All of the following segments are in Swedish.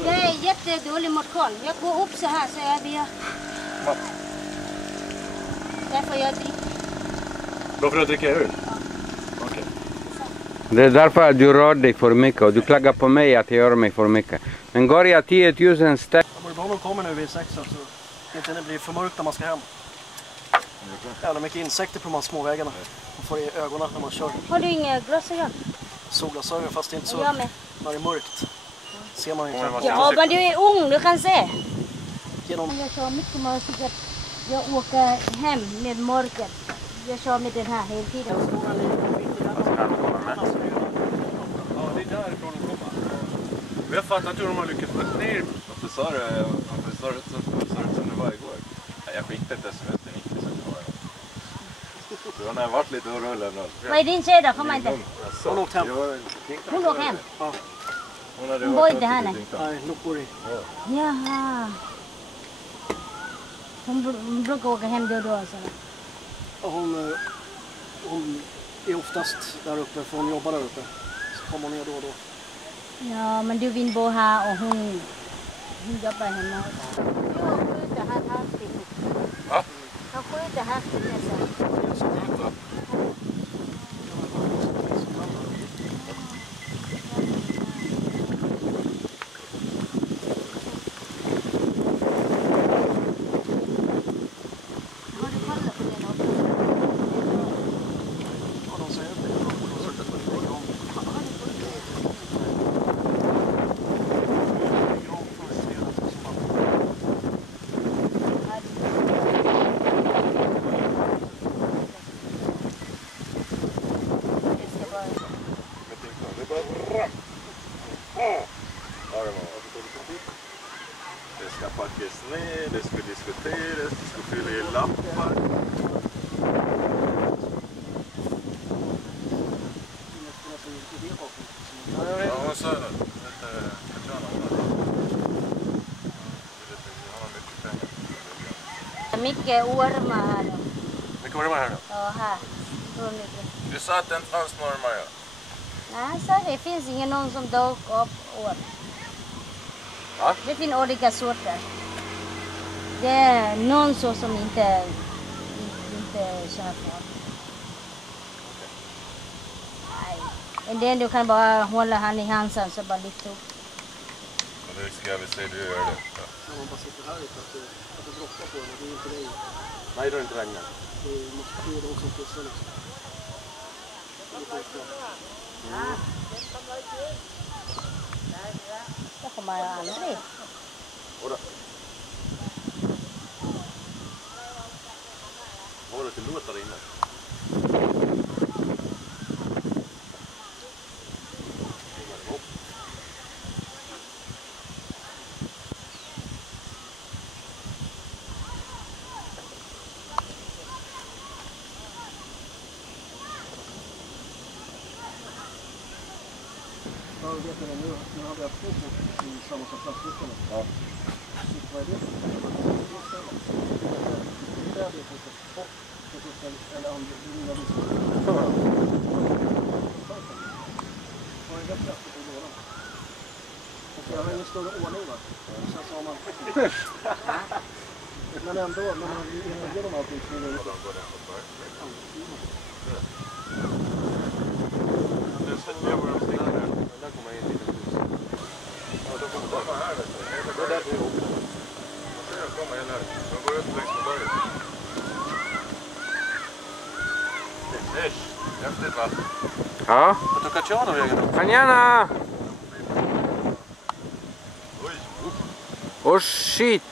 Det är jättedålig motion. Jag går upp så här så jag blir... Därför jag dricker. Då får du dricka öl? Okej. Det är därför att du rör dig för mycket och du klagar på mig att jag gör mig för mycket. Men går jag 10 000 steg... Morgonen kommer nu vid 6 så inte det blir för mörkt när man ska hem. Jävla mycket insekter på de här små vägarna. Man får i ögonen när man kör. Har du inga glasögon? Solglasögon fast det är inte så. Jag med. När det är mörkt ser man inte. Ja, men du är ung, du kan se. Genom... Jag kör mycket man tycker att jag åker hem med mörker. Jag kör med den här hela tiden. Ja, det är därifrån de kommer. Men jag fattar inte hur de har lyckats få ner. Varför sa du som det var igår? Jag skickade ett sms till 90 sen var det. Så han har varit lite orullen. Vad är din tjej då? Kommer inte. Hon åkte hem. Hon åker hem? Ja. Hon bor inte här nu? Nej, nog bor i. Jaha. Hon brukar åka hem då och då alltså? Ja, hon är oftast där uppe för hon jobbar där uppe. Så kommer hon ner då och då. Ja, men du vill bo här och hon jobbar hemma. Jag skjuter här hastigt. Va? Han skjuter hastigt nästan. Det ska packas ner, det ska diskuteras, det ska fylla i lappar. Ja, vad sa du? Mycket ormar här då. Mycket ormar här då? Ja, här. Så mycket. Du sa att det inte fanns några ormar, ja. Nej, så det finns ingen någon som dog upp orm. Va? Det finns olika sorter. Det är någon så som inte känner för. Nej. En del du kan bara hålla han i halsen så bara lyfta upp. Och det ska vi se, du gör det. Ja. När man bara sitter här ute att det droppar på den, det är inte det. Nej, då är det inte regnar. Det är de som pussar liksom. Det kommer jag aldrig. Och då? Vad har du till låt där inne? Ja, jag vet det nu. Nu hade jag 2 på i samma som plastfickorna. Ja. Vad är det? Det är det som ska bort. Eller andra lilla viskor. Vad är det kraftigt i lådan? Jag har ingen större ordning va? Sen så har man... Men ändå, när man lägger dem allting så är det... Där kommer in lite hus. Ja, då kommer de här. Det är där vi åker. Man ser dem komma hela här. De går upp längs med berget. Äsch, häftigt va? Ja. Jag tog Kacciano-vägen. Anjana! Oj, Oh shit!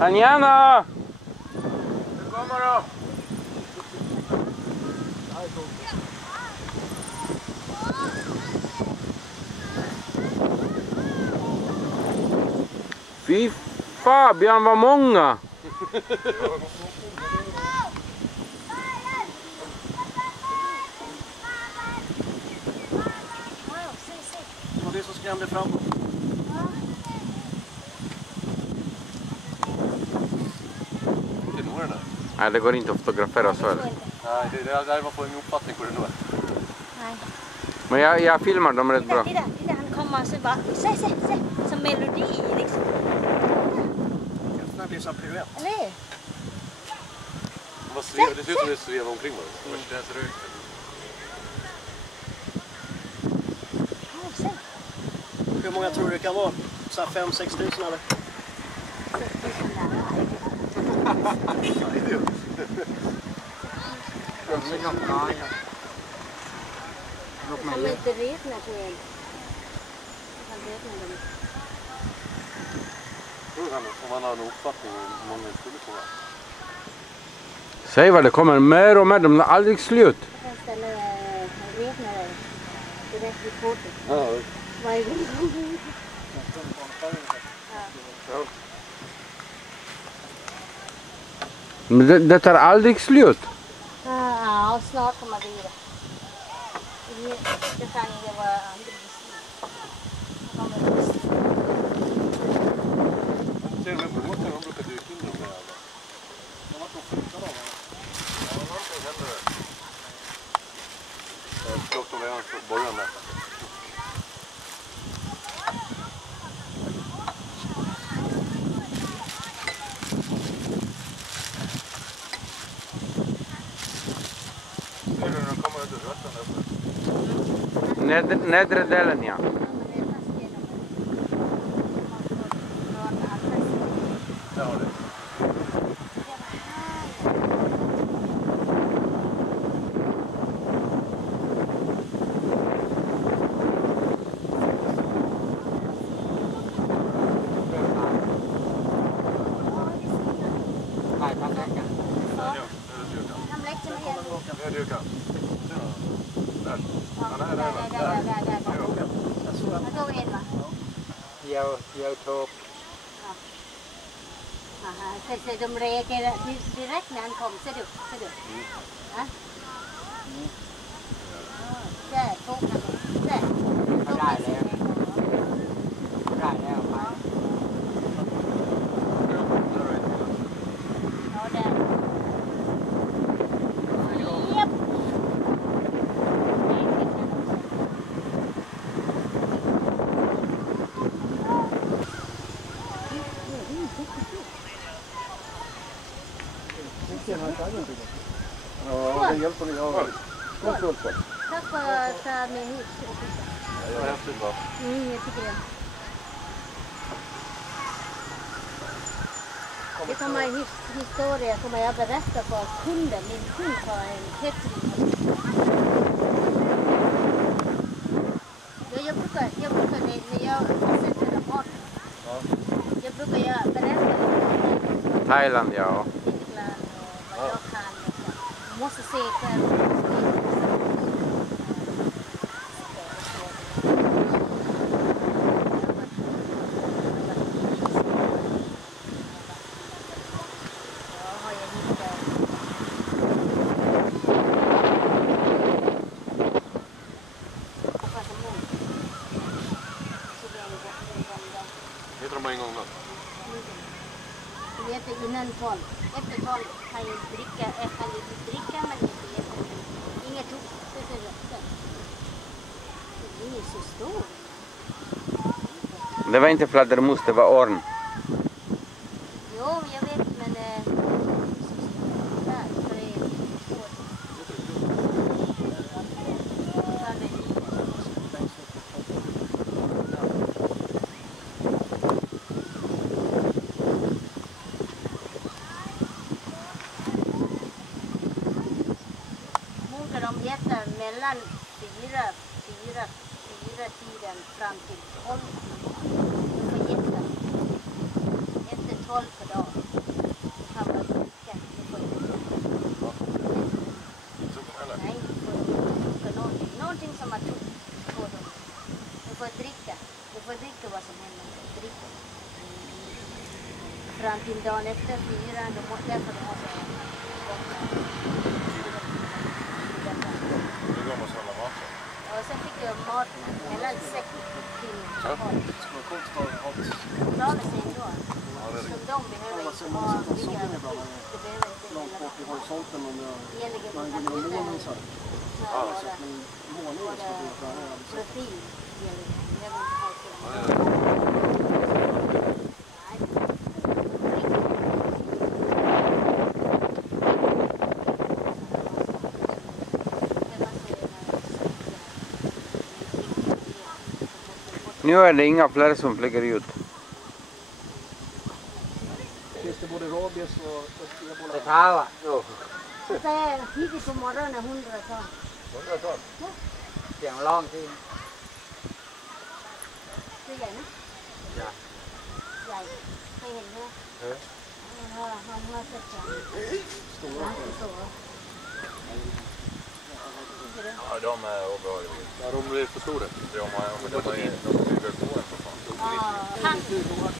Anjana! nu kommer de! Fy Fabian, vad många! Det var det som skrämde framåt. Nej, det går inte att fotografera så. Nej, det var för en uppfattning på det nu. Nej. Men jag filmar dem rätt bra. Titta, han kommer så bara, se, som melodi liksom. Det blir så piruett. Eller hur? Det ser ut som det svevar omkring bara. Det här ser ut. Se. Hur många tror du det kan vara? Så 5-6 tusen eller? Som inte räknar till. Om man har en uppfattning om hur många det skulle komma. Säg vad det kommer mer och mer, de är aldrig slut. Jag kan ställa räknare direkt i kortet. Ja, Varje gång. Men det tar aldrig slut. Ja, snart kommer vi det. Det kan ju vara andra beslut. ser du med på båten? De brukar dyka in de där. De har varit flyttade av varandra. Ja, någonting händer det. Jag tror att de redan från början där. Ser du när de kommer under rötten där? Nedre delen, ja. Ja, det. De reagerar direkt när han kom, ser du? Ja? Där tog han det. Där. Ja, där. Japp. Ja, det hjälper dig. Ja, kontroll på. Tack för att ta med hit. Det var häftigt, va? Jag tycker det. Det kommer en historia kommer jag berätta för kunden. Min kund har en catering. Jag brukar när jag sätter rapport. Jag brukar berätta Thailand, ja. vad jag kan. Jag måste se själv. Heter de bara en gång då? Du vet innan 12. Efter 12 kan jag dricka men inte jättemycket. Inget tog. Det är så stor. Det var inte fladdermus, det var orm. Jo, jag vet men där för det är svårt. De äter mellan 4 tiden fram till 12. Du får äta efter 12 per dag. Du kan bara dricka. Du får inte nej, du får någonting. Någonting som har tog på dem. Du får dricka. Du får dricka vad som händer. Dricka. Fram till dagen efter 4. Därför du måste Det går man sådana maten. och sen fick jag mat, hela en säck till Ja. folk. Det var coolt att ha ett Klarade sig ändå. Ja, det är Som riktigt. de behöver Alla inte ser ha man sätter bygga solen ibland. skit. Det behöver inte Långt bort i horisonten om egentligen man kan går genom molnen inte så här. vara Men målningen ska bli bra här. profil egentligen. Jag vill inte ha så. Ja, det är riktigt. Nu är det inga fler som flyger ut. Finns det både rabies och ebola? Det här Det är tidigt på morgonen 100 ton. 100 ton. Det är en lång tid. Det är gärna. Ja. Dài. Hay hình nữa. Ja. Han har sett den. Stora. Stora. Ja, de är obehagliga. Ja, de blir för stora. De är på en för fan. Ja, han